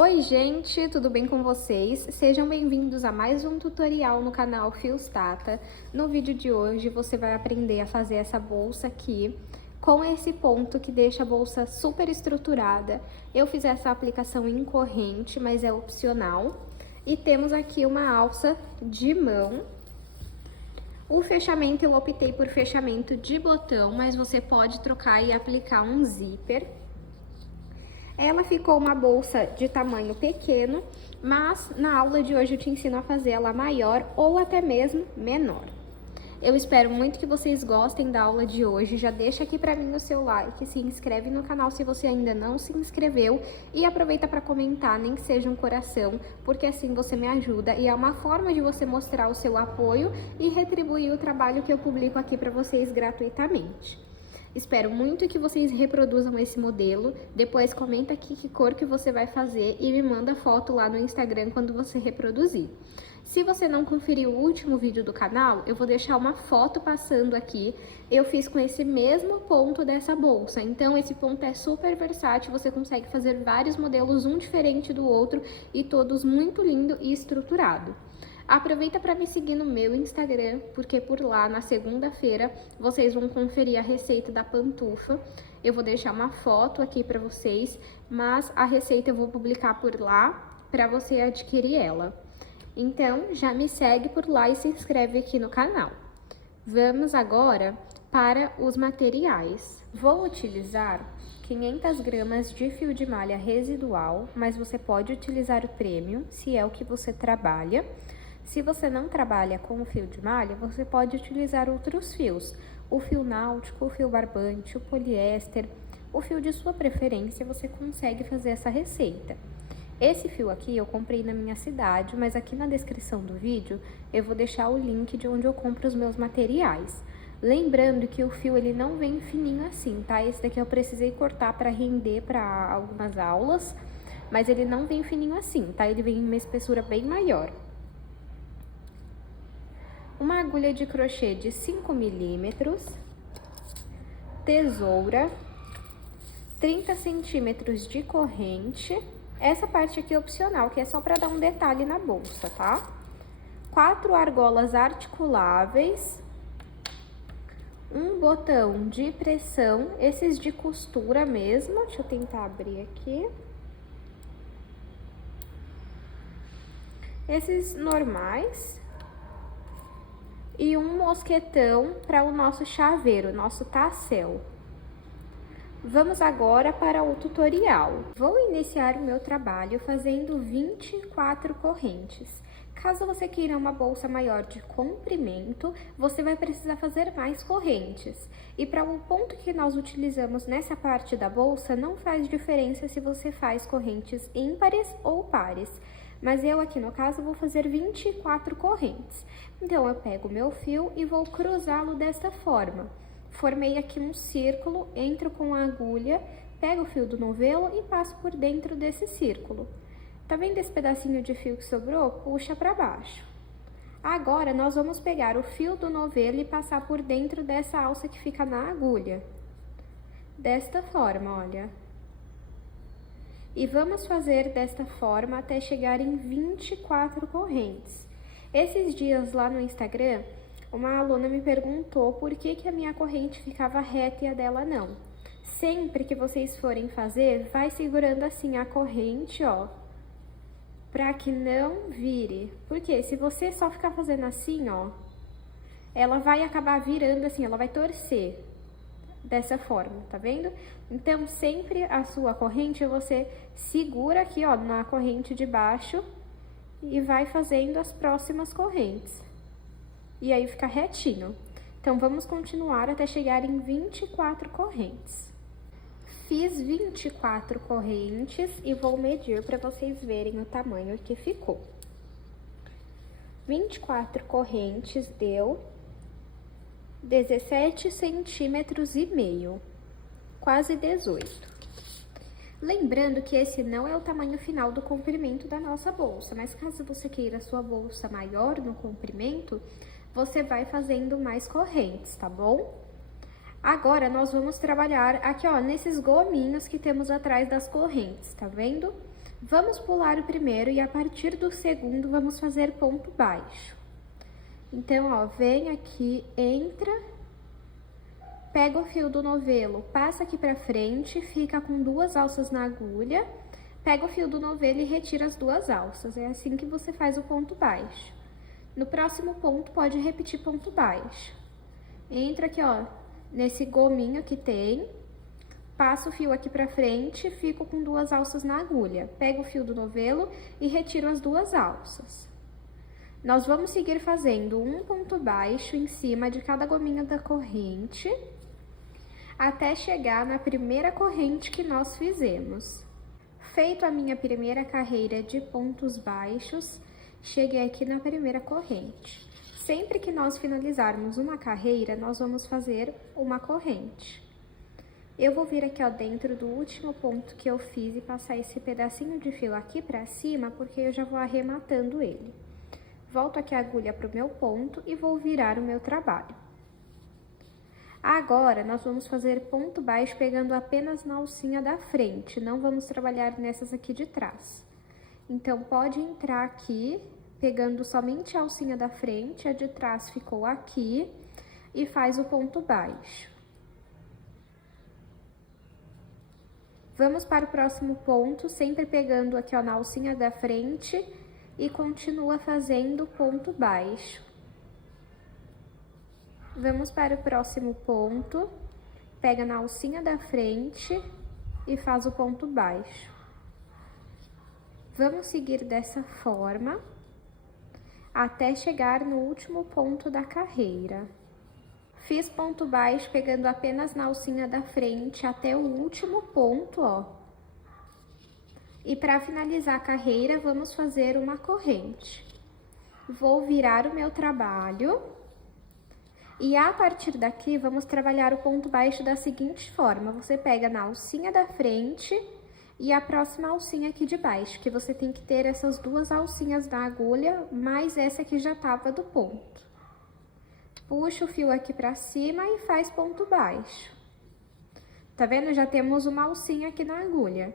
Oi gente, tudo bem com vocês? Sejam bem-vindos a mais um tutorial no canal Fios Tata. No vídeo de hoje você vai aprender a fazer essa bolsa aqui com esse ponto que deixa a bolsa super estruturada. Eu fiz essa aplicação em corrente, mas é opcional. E temos aqui uma alça de mão. O fechamento eu optei por fechamento de botão, mas você pode trocar e aplicar um zíper. Ela ficou uma bolsa de tamanho pequeno, mas na aula de hoje eu te ensino a fazer ela maior ou até mesmo menor. Eu espero muito que vocês gostem da aula de hoje. Já deixa aqui pra mim o seu like, se inscreve no canal se você ainda não se inscreveu e aproveita para comentar, nem que seja um coração, porque assim você me ajuda e é uma forma de você mostrar o seu apoio e retribuir o trabalho que eu publico aqui para vocês gratuitamente. Espero muito que vocês reproduzam esse modelo, depois comenta aqui que cor que você vai fazer e me manda foto lá no Instagram quando você reproduzir. Se você não conferiu o último vídeo do canal, eu vou deixar uma foto passando aqui. Eu fiz com esse mesmo ponto dessa bolsa, então esse ponto é super versátil, você consegue fazer vários modelos, um diferente do outro e todos muito lindo e estruturado. Aproveita para me seguir no meu Instagram, porque por lá, na segunda-feira, vocês vão conferir a receita da pantufa. Eu vou deixar uma foto aqui para vocês, mas a receita eu vou publicar por lá para você adquirir ela. Então, já me segue por lá e se inscreve aqui no canal. Vamos agora para os materiais. Vou utilizar 500 gramas de fio de malha residual, mas você pode utilizar o premium, se é o que você trabalha. Se você não trabalha com o fio de malha, você pode utilizar outros fios. O fio náutico, o fio barbante, o poliéster, o fio de sua preferência, você consegue fazer essa receita. Esse fio aqui eu comprei na minha cidade, mas aqui na descrição do vídeo eu vou deixar o link de onde eu compro os meus materiais. Lembrando que o fio ele não vem fininho assim, tá? Esse daqui eu precisei cortar para render para algumas aulas, mas ele não vem fininho assim, tá? Ele vem em uma espessura bem maior. Uma agulha de crochê de 5 milímetros, tesoura, 30 centímetros de corrente, essa parte aqui é opcional, que é só para dar um detalhe na bolsa, tá? 4 argolas articuláveis, um botão de pressão, esses de costura mesmo, deixa eu tentar abrir aqui. Esses normais. E um mosquetão para o nosso chaveiro, nosso tassel. Vamos agora para o tutorial. Vou iniciar o meu trabalho fazendo 24 correntes. Caso você queira uma bolsa maior de comprimento, você vai precisar fazer mais correntes. E para o ponto que nós utilizamos nessa parte da bolsa, não faz diferença se você faz correntes ímpares ou pares. Mas eu aqui no caso vou fazer 24 correntes. Então eu pego o meu fio e vou cruzá-lo desta forma. Formei aqui um círculo, entro com a agulha, pego o fio do novelo e passo por dentro desse círculo. Tá vendo esse pedacinho de fio que sobrou? Puxa para baixo. Agora nós vamos pegar o fio do novelo e passar por dentro dessa alça que fica na agulha. Desta forma, olha. E vamos fazer desta forma até chegar em 24 correntes. Esses dias lá no Instagram, uma aluna me perguntou por que a minha corrente ficava reta e a dela não. Sempre que vocês forem fazer, vai segurando assim a corrente, ó, pra que não vire. Porque se você só ficar fazendo assim, ó, ela vai acabar virando assim, ela vai torcer. Dessa forma, tá vendo? Então, sempre a sua corrente, você segura aqui, ó, na corrente de baixo e vai fazendo as próximas correntes. E aí fica retinho. Então, vamos continuar até chegar em 24 correntes. Fiz 24 correntes e vou medir para vocês verem o tamanho que ficou. 24 correntes deu 17 centímetros e meio, quase 18. Lembrando que esse não é o tamanho final do comprimento da nossa bolsa, mas caso você queira a sua bolsa maior no comprimento, você vai fazendo mais correntes, tá bom? Agora, nós vamos trabalhar aqui, ó, nesses gominhos que temos atrás das correntes, tá vendo? Vamos pular o primeiro e a partir do segundo vamos fazer ponto baixo. Então, ó, vem aqui, entra, pega o fio do novelo, passa aqui pra frente, fica com 2 alças na agulha, pega o fio do novelo e retira as 2 alças. É assim que você faz o ponto baixo. No próximo ponto, pode repetir ponto baixo. Entra aqui, ó, nesse gominho que tem, passa o fio aqui pra frente, fico com 2 alças na agulha. Pego o fio do novelo e retiro as 2 alças. Nós vamos seguir fazendo um ponto baixo em cima de cada gominho da corrente, até chegar na primeira corrente que nós fizemos. Feito a minha primeira carreira de pontos baixos, cheguei aqui na primeira corrente. Sempre que nós finalizarmos uma carreira, nós vamos fazer uma corrente. Eu vou vir aqui, ó, dentro do último ponto que eu fiz e passar esse pedacinho de fio aqui pra cima, porque eu já vou arrematando ele. Volto aqui a agulha pro meu ponto e vou virar o meu trabalho. Agora, nós vamos fazer ponto baixo pegando apenas na alcinha da frente, não vamos trabalhar nessas aqui de trás. Então, pode entrar aqui, pegando somente a alcinha da frente, a de trás ficou aqui, e faz o ponto baixo. Vamos para o próximo ponto, sempre pegando aqui, ó, na alcinha da frente, e continua fazendo ponto baixo. Vamos para o próximo ponto, pega na alcinha da frente e faz o ponto baixo. Vamos seguir dessa forma, até chegar no último ponto da carreira. Fiz ponto baixo pegando apenas na alcinha da frente até o último ponto, ó. E para finalizar a carreira, vamos fazer uma corrente. Vou virar o meu trabalho. E a partir daqui, vamos trabalhar o ponto baixo da seguinte forma. Você pega na alcinha da frente e a próxima alcinha aqui de baixo, que você tem que ter essas 2 alcinhas da agulha, mais essa que já tava do ponto. Puxa o fio aqui pra cima e faz ponto baixo. Tá vendo? Já temos uma alcinha aqui na agulha.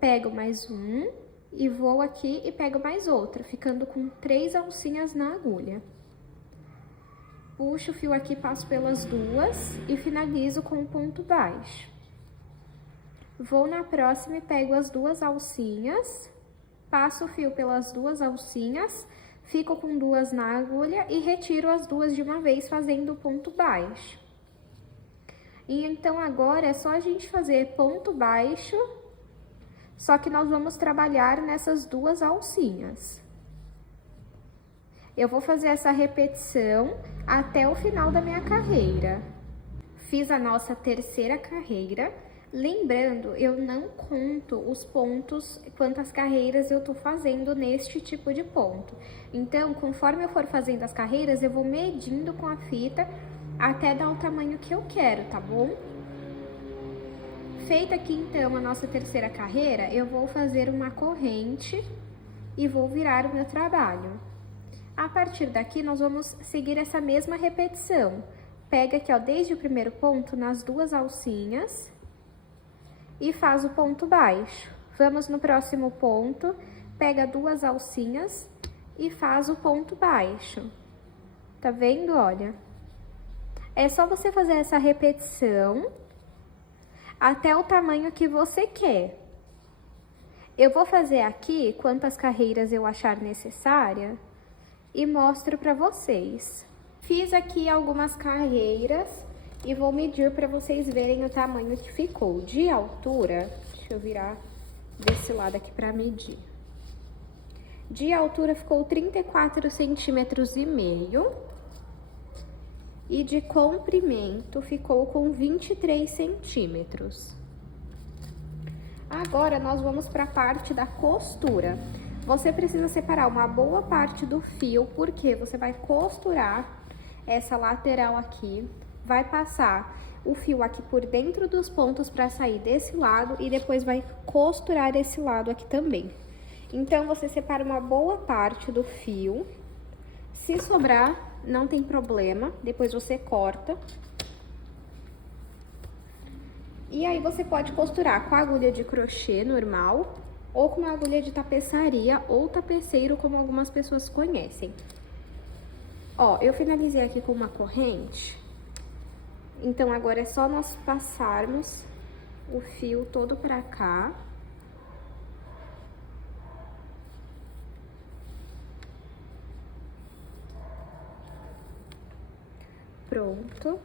Pego mais um e vou aqui e pego mais outra, ficando com 3 alcinhas na agulha. Puxo o fio aqui, passo pelas 2 e finalizo com o ponto baixo. Vou na próxima e pego as 2 alcinhas, passo o fio pelas 2 alcinhas, fico com 2 na agulha e retiro as 2 de uma vez, fazendo o ponto baixo. E então, agora é só a gente fazer ponto baixo, só que nós vamos trabalhar nessas 2 alcinhas. Eu vou fazer essa repetição até o final da minha carreira. Fiz a nossa terceira carreira. Lembrando, eu não conto os pontos, quantas carreiras eu tô fazendo neste tipo de ponto. Então, conforme eu for fazendo as carreiras, eu vou medindo com a fita até dar o tamanho que eu quero, tá bom? Feita aqui, então, a nossa terceira carreira, eu vou fazer uma corrente e vou virar o meu trabalho. A partir daqui, nós vamos seguir essa mesma repetição. Pega aqui, ó, desde o primeiro ponto, nas 2 alcinhas e faz o ponto baixo. Vamos no próximo ponto, pega 2 alcinhas e faz o ponto baixo. Tá vendo? Olha. É só você fazer essa repetição até o tamanho que você quer. Eu vou fazer aqui quantas carreiras eu achar necessária e mostro pra vocês. Fiz aqui algumas carreiras e vou medir pra vocês verem o tamanho que ficou. De altura, deixa eu virar desse lado aqui pra medir. De altura ficou 34,5 centímetros. E de comprimento ficou com 23 centímetros. Agora, nós vamos para a parte da costura. Você precisa separar uma boa parte do fio, porque você vai costurar essa lateral aqui, vai passar o fio aqui por dentro dos pontos para sair desse lado e depois vai costurar esse lado aqui também. Então, você separa uma boa parte do fio. Se sobrar, não tem problema, depois você corta. E aí, você pode costurar com a agulha de crochê normal ou com uma agulha de tapeçaria ou tapeceiro, como algumas pessoas conhecem. Ó, eu finalizei aqui com uma corrente, então agora é só nós passarmos o fio todo pra cá. Pronto.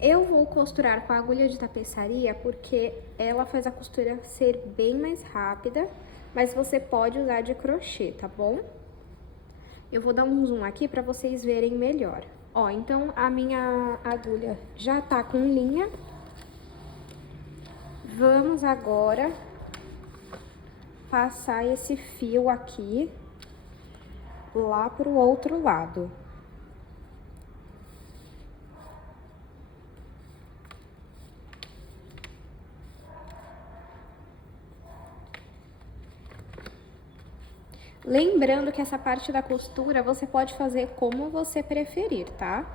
Eu vou costurar com a agulha de tapeçaria porque ela faz a costura ser bem mais rápida, mas você pode usar de crochê, tá bom? Eu vou dar um zoom aqui pra vocês verem melhor. Ó, então a minha agulha já tá com linha. Vamos agora passar esse fio aqui lá pro outro lado. Lembrando que essa parte da costura você pode fazer como você preferir, tá?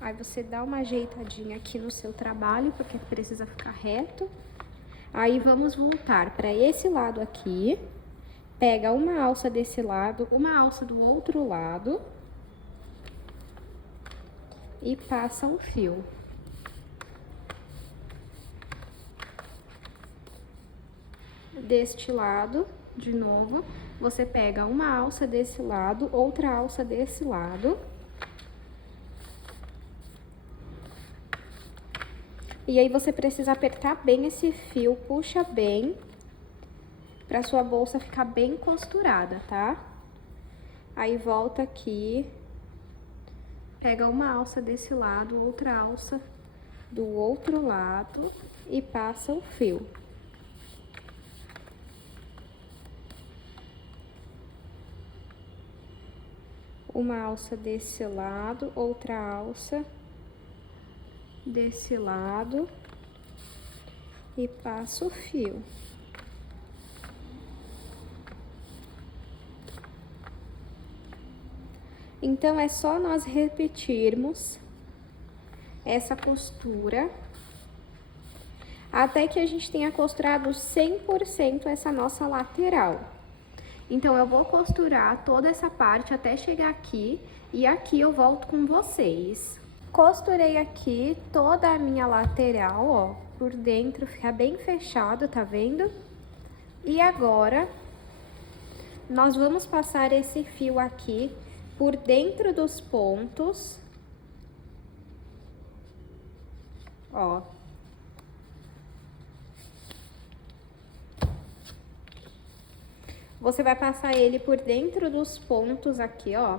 Aí você dá uma ajeitadinha aqui no seu trabalho, porque precisa ficar reto. Aí vamos voltar para esse lado aqui, pega uma alça desse lado, uma alça do outro lado e passa um fio. Deste lado, de novo, você pega uma alça desse lado, outra alça desse lado. E aí você precisa apertar bem esse fio, puxa bem, pra sua bolsa ficar bem costurada, tá? Aí volta aqui, pega uma alça desse lado, outra alça do outro lado e passa o fio. Uma alça desse lado, outra alça desse lado e passo o fio. Então, é só nós repetirmos essa costura até que a gente tenha costurado 100% essa nossa lateral. Então, eu vou costurar toda essa parte até chegar aqui e aqui eu volto com vocês. Costurei aqui toda a minha lateral, ó, por dentro fica bem fechado, tá vendo? E agora, nós vamos passar esse fio aqui por dentro dos pontos, ó. Você vai passar ele por dentro dos pontos aqui, ó,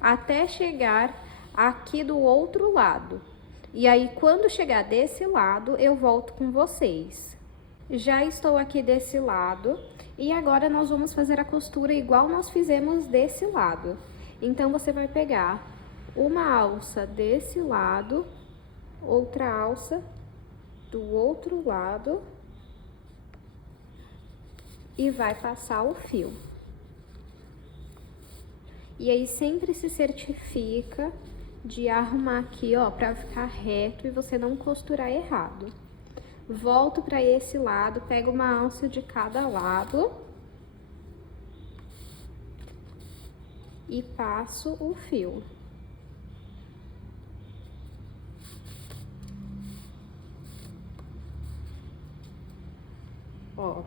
até chegar aqui do outro lado. E aí, quando chegar desse lado, eu volto com vocês. Já estou aqui desse lado e agora nós vamos fazer a costura igual nós fizemos desse lado. Então, você vai pegar uma alça desse lado, outra alça do outro lado e vai passar o fio. E aí, sempre se certifica de arrumar aqui, ó, pra ficar reto e você não costurar errado. Volto pra esse lado, pego uma alça de cada lado e passo o fio. Ó.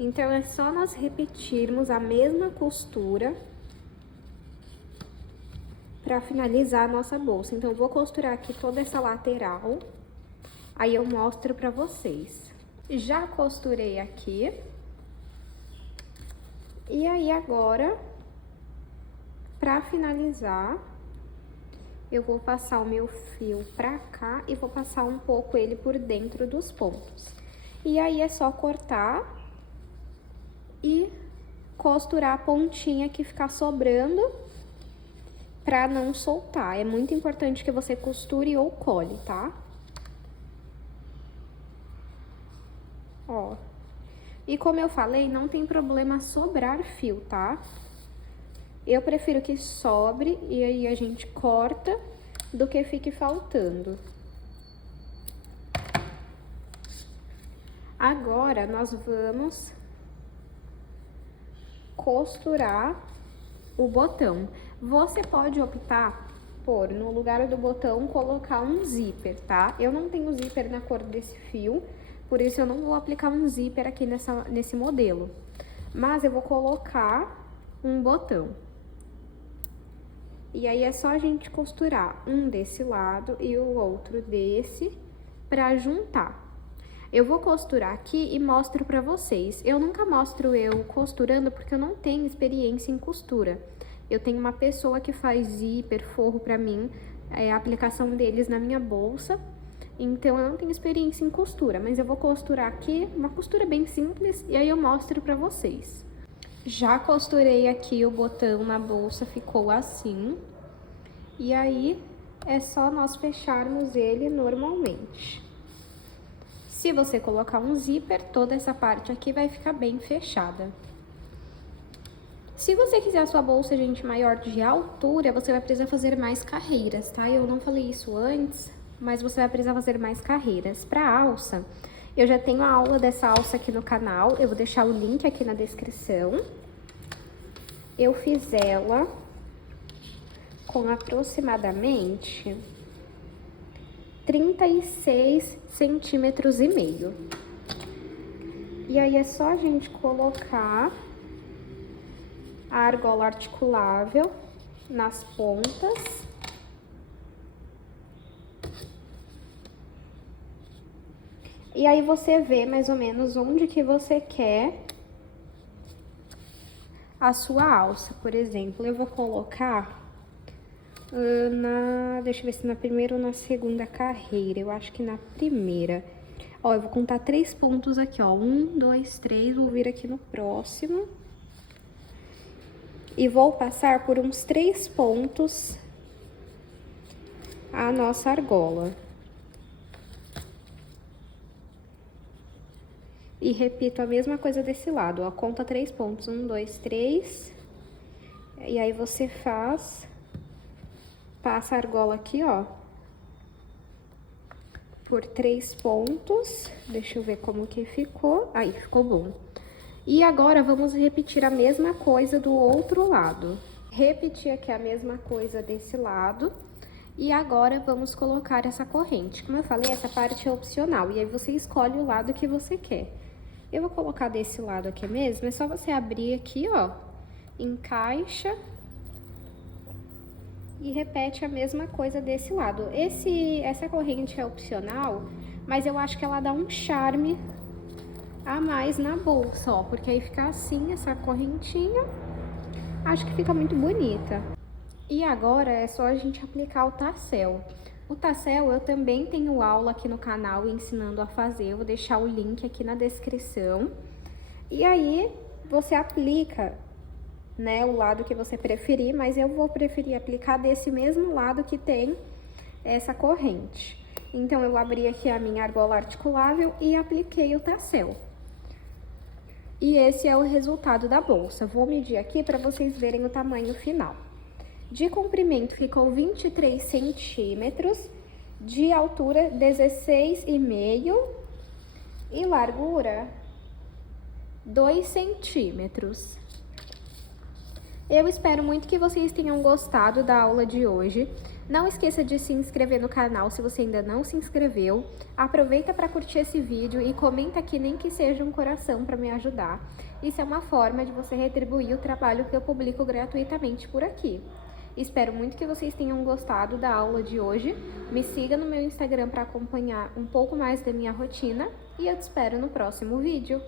Então, é só nós repetirmos a mesma costura para finalizar a nossa bolsa. Então, eu vou costurar aqui toda essa lateral, aí eu mostro pra vocês. Já costurei aqui. E aí, agora, pra finalizar, eu vou passar o meu fio pra cá e vou passar um pouco ele por dentro dos pontos. E aí, é só cortar e costurar a pontinha que ficar sobrando pra não soltar. É muito importante que você costure ou cole, tá? Ó. E como eu falei, não tem problema sobrar fio, tá? Eu prefiro que sobre e aí a gente corta do que fique faltando. Agora, nós vamos costurar o botão. Você pode optar por, no lugar do botão, colocar um zíper, tá? Eu não tenho zíper na cor desse fio, por isso eu não vou aplicar um zíper aqui nesse modelo. Mas eu vou colocar um botão. E aí é só a gente costurar um desse lado e o outro desse pra juntar. Eu vou costurar aqui e mostro pra vocês. Eu nunca mostro eu costurando porque eu não tenho experiência em costura. Eu tenho uma pessoa que faz zíper, forro pra mim, a aplicação deles na minha bolsa. Então, eu não tenho experiência em costura, mas eu vou costurar aqui, uma costura bem simples, e aí eu mostro pra vocês. Já costurei aqui o botão na bolsa, ficou assim. E aí, é só nós fecharmos ele normalmente. Se você colocar um zíper, toda essa parte aqui vai ficar bem fechada. Se você quiser a sua bolsa, gente, maior de altura, você vai precisar fazer mais carreiras, tá? Eu não falei isso antes, mas você vai precisar fazer mais carreiras. Pra alça, eu já tenho a aula dessa alça aqui no canal, eu vou deixar o link aqui na descrição. Eu fiz ela com aproximadamente 36 centímetros e meio. E aí é só a gente colocar a argola articulável nas pontas. E aí você vê mais ou menos onde que você quer a sua alça. Por exemplo, eu vou colocar deixa eu ver se na primeira ou na segunda carreira. Eu acho que na primeira. Ó, eu vou contar 3 pontos aqui, ó. 1, 2, 3, vou vir aqui no próximo. E vou passar por uns 3 pontos a nossa argola. E repito a mesma coisa desse lado, ó. Conta 3 pontos. 1, 2, 3. E aí você passa a argola aqui, ó. Por 3 pontos. Deixa eu ver como que ficou. Aí, ficou bom. E agora, vamos repetir a mesma coisa do outro lado. Repetir aqui a mesma coisa desse lado. E agora, vamos colocar essa corrente. Como eu falei, essa parte é opcional. E aí, você escolhe o lado que você quer. Eu vou colocar desse lado aqui mesmo. É só você abrir aqui, ó. Encaixa. E repete a mesma coisa desse lado. Essa corrente é opcional, mas eu acho que ela dá um charme a mais na bolsa, ó, porque aí fica assim, essa correntinha, acho que fica muito bonita. E agora é só a gente aplicar o tassel. O tassel eu também tenho aula aqui no canal ensinando a fazer, eu vou deixar o link aqui na descrição. E aí você aplica, né, o lado que você preferir, mas eu vou preferir aplicar desse mesmo lado que tem essa corrente. Então, eu abri aqui a minha argola articulável e apliquei o tassel. E esse é o resultado da bolsa. Vou medir aqui para vocês verem o tamanho final. De comprimento ficou 23 centímetros, de altura 16,5 e largura 2 centímetros. Eu espero muito que vocês tenham gostado da aula de hoje. Não esqueça de se inscrever no canal se você ainda não se inscreveu. Aproveita para curtir esse vídeo e comenta aqui, nem que seja um coração, para me ajudar. Isso é uma forma de você retribuir o trabalho que eu publico gratuitamente por aqui. Espero muito que vocês tenham gostado da aula de hoje. Me siga no meu Instagram para acompanhar um pouco mais da minha rotina. E eu te espero no próximo vídeo.